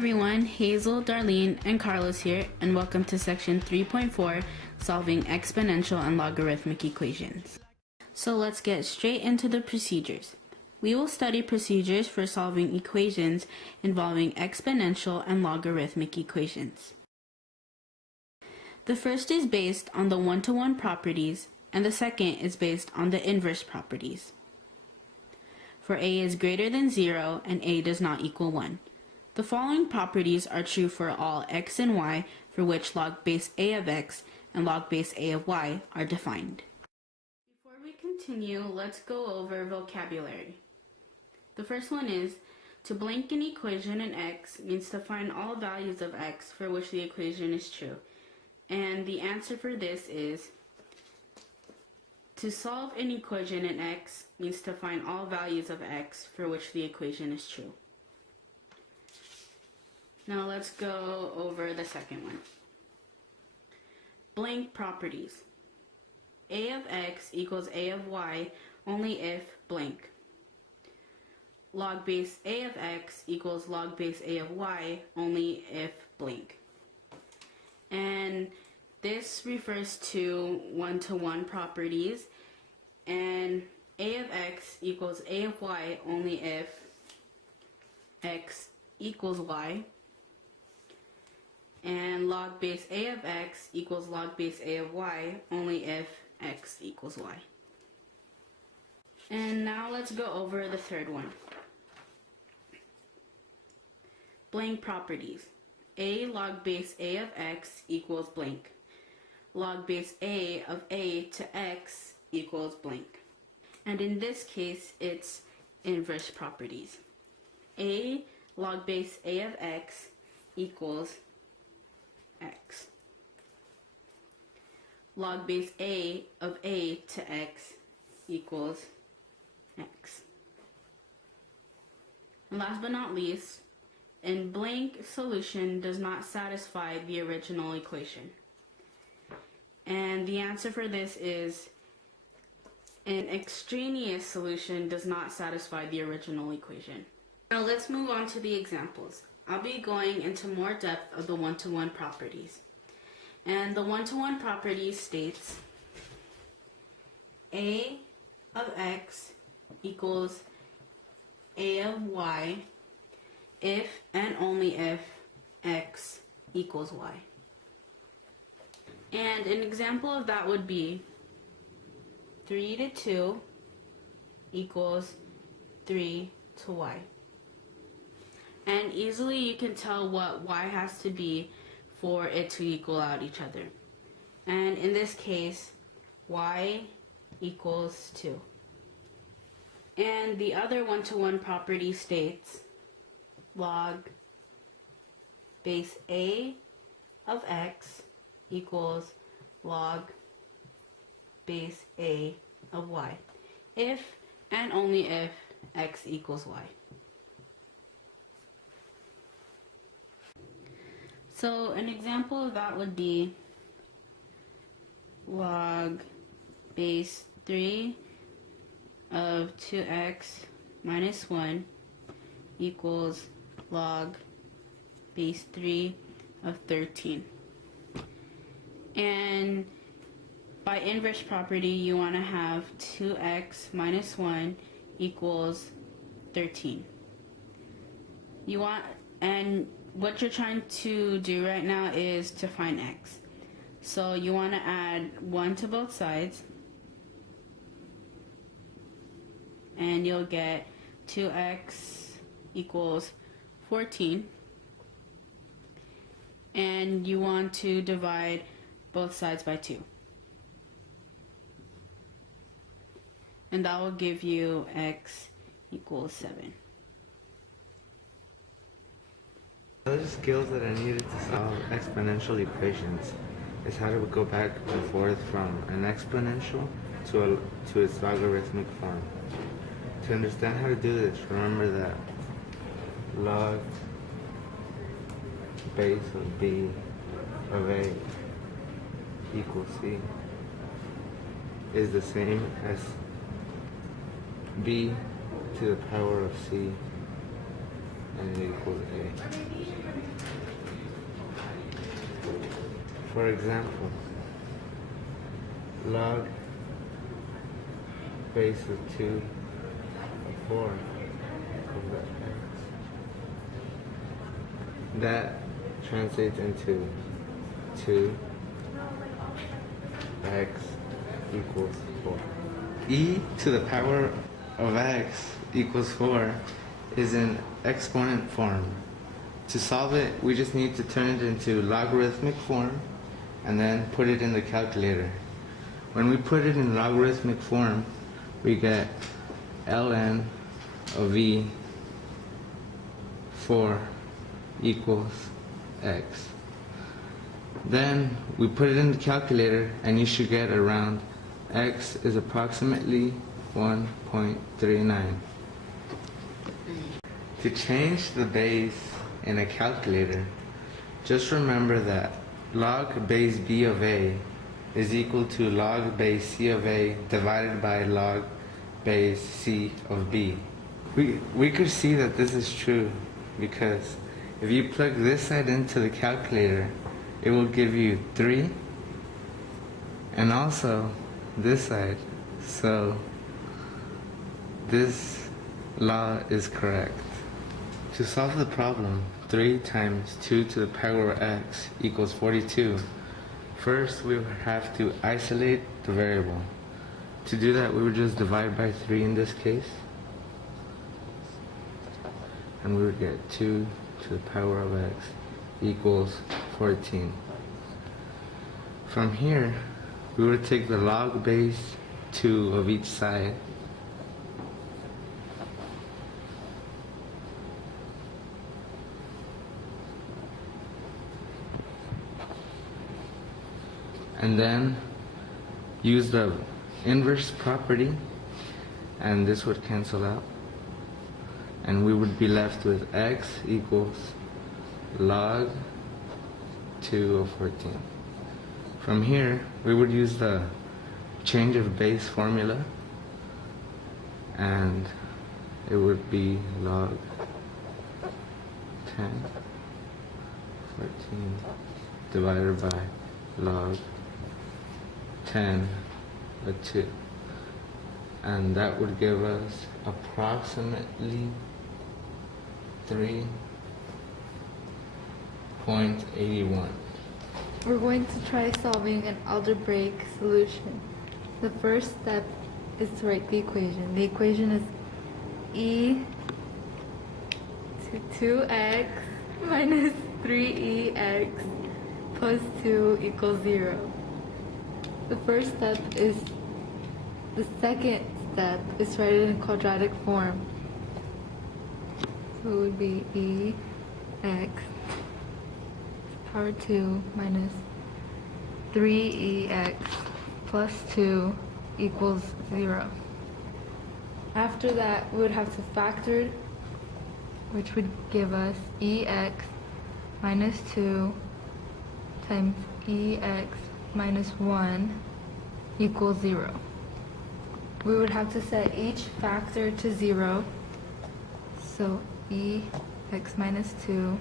everyone, Hazel, Darlene, and Carlos here, and welcome to section 3.4, solving exponential and logarithmic equations. So let's get straight into the procedures. We will study procedures for solving equations involving exponential and logarithmic equations. The first is based on the one-to-one properties, and the second is based on the inverse properties. For a is greater than 0 and a does not equal 1. The following properties are true for all x and y for which log base a of x and log base a of y are defined. Before we continue, let's go over vocabulary. The first one is, to blank an equation in x means to find all values of x for which the equation is true. And the answer for this is, to solve an equation in x means to find all values of x for which the equation is true. Now let's go over the second one. Blank properties. A of x equals a of y only if blank. Log base a of x equals log base a of y only if blank. And this refers to one-to-one properties, and a of x equals a of y only if x equals y, and log base a of x equals log base a of y only if x equals y. And now let's go over the third one. Blank properties. A log base a of x equals blank. Log base a of a to x equals blank. And in this case, it's inverse properties. A log base a of x equals x. Log base a of a to x equals x. And last but not least, in blank solution does not satisfy the original equation. And the answer for this is, an extraneous solution does not satisfy the original equation. Now let's move on to the examples. I'll be going into more depth of the one-to-one properties. And the one-to-one property states a of x equals a of y if and only if x equals y. And an example of that would be 3 to 2 equals 3 to y. And easily you can tell what y has to be for it to equal out each other. And in this case, y equals 2. And the other one-to-one property states log base a of x equals log base a of y if and only if x equals y. So an example of that would be log base 3 of 2x minus 1 equals log base 3 of 13. And by inverse property, you want to have 2x minus 1 equals 13. And what you're trying to do right now is to find x. So you want to add 1 to both sides, and you'll get 2x equals 14. And you want to divide both sides by 2. And that will give you x equals 7. Other skills that I needed to solve exponential equations is how to go back and forth from an exponential to its logarithmic form. To understand how to do this, remember that log base of b of a equals c is the same as b to the power of c and it equals a. For example, log base of 2 of 4 over x. That translates into 2 x equals 4. E to the power of x equals 4 is in exponent form. To solve it, we just need to turn it into logarithmic form and then put it in the calculator. When we put it in logarithmic form, we get ln of e 4 equals x. Then we put it in the calculator and you should get around x is approximately 1.39. To change the base in a calculator, just remember that log base b of a is equal to log base c of a divided by log base c of b. We could see that this is true because if you plug this side into the calculator, it will give you 3 and also this side. So this law is correct. To solve the problem, 3 times 2 to the power of x equals 42. First, we would have to isolate the variable. To do that, we would just divide by 3 in this case. And we would get 2 to the power of x equals 14. From here, we would take the log base 2 of each side and then use the inverse property, and this would cancel out, and we would be left with x equals log 2 of 14. From here, we would use the change of base formula, and it would be log 10 14 divided by log 10 by 2, and that would give us approximately 3.81. We're going to try solving an algebraic solution. The first step is to write the equation. The equation is e to 2x minus 3ex plus 2 equals 0. The first step is, the second step is to write it in quadratic form. So it would be ex power 2 minus 3ex plus 2 equals 0. After that, we would have to factor, which would give us ex minus 2 times ex minus 1 equals 0. We would have to set each factor to 0. So ex minus 2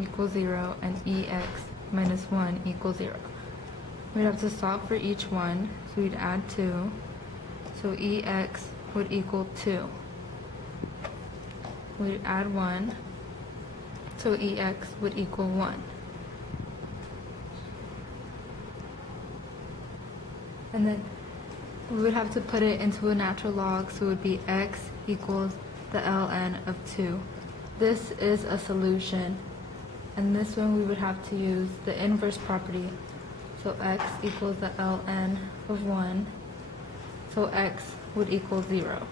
equals 0 and ex minus 1 equals 0. We'd have to solve for each one, so we'd add 2. So ex would equal 2. We'd add 1, so ex would equal 1. And then we would have to put it into a natural log, so it would be x equals the ln of 2. This is a solution, and this one we would have to use the inverse property. So x equals the ln of 1, so x would equal 0.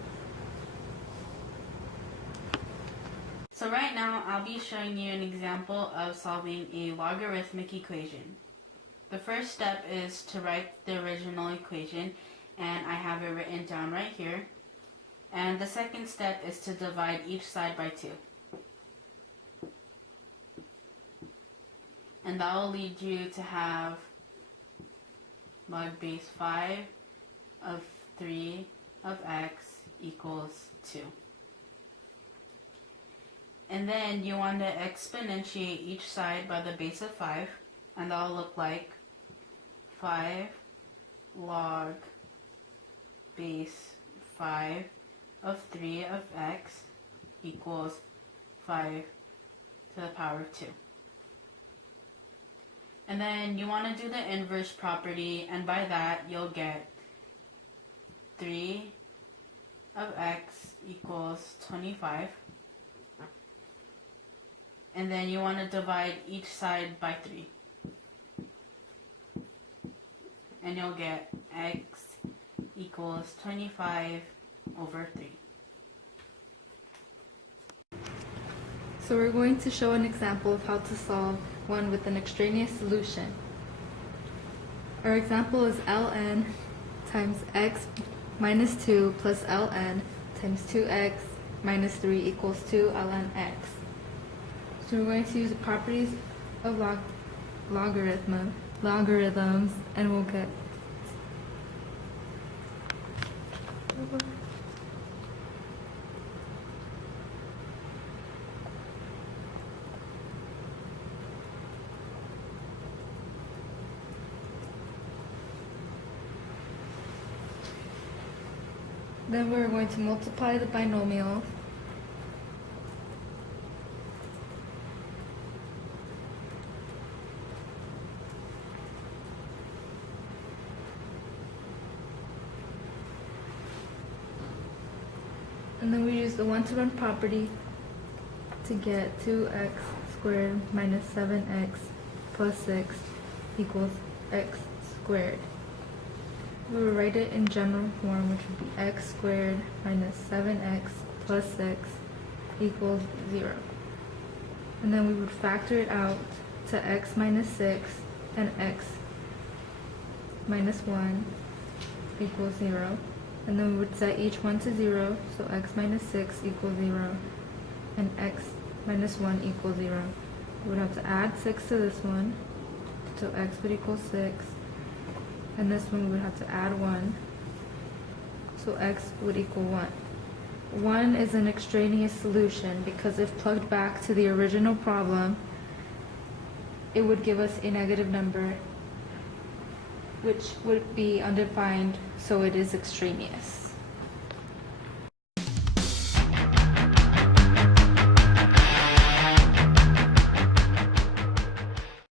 So right now, I'll be showing you an example of solving a logarithmic equation. The first step is to write the original equation, and I have it written down right here. And the second step is to divide each side by 2. And that will lead you to have log base 5 of 3 of x equals 2. And then you want to exponentiate each side by the base of 5, and that will look like 5 log base 5 of 3 of x equals 5 to the power 2. And then you want to do the inverse property, and by that you'll get 3 of x equals 25. And then you want to divide each side by 3. And you'll get x equals 25 over 3. So we're going to show an example of how to solve one with an extraneous solution. Our example is ln times x minus 2 plus ln times 2x minus 3 equals 2 ln x. So we're going to use the properties of logarithms, and we'll get then we're going to multiply the binomials. And then we use the one-to-one property to get 2x squared minus 7x plus 6 equals x squared. We will write it in general form, which would be x squared minus 7x plus 6 equals 0. And then we would factor it out to x minus 6 and x minus 1 equals 0. And then we would set each one to 0, so x minus 6 equals 0, and x minus 1 equals 0. We would have to add 6 to this one, so x would equal 6, and this one we would have to add 1, so x would equal 1. 1 is an extraneous solution because if plugged back to the original problem, it would give us a negative number, which would be undefined, so it is extraneous.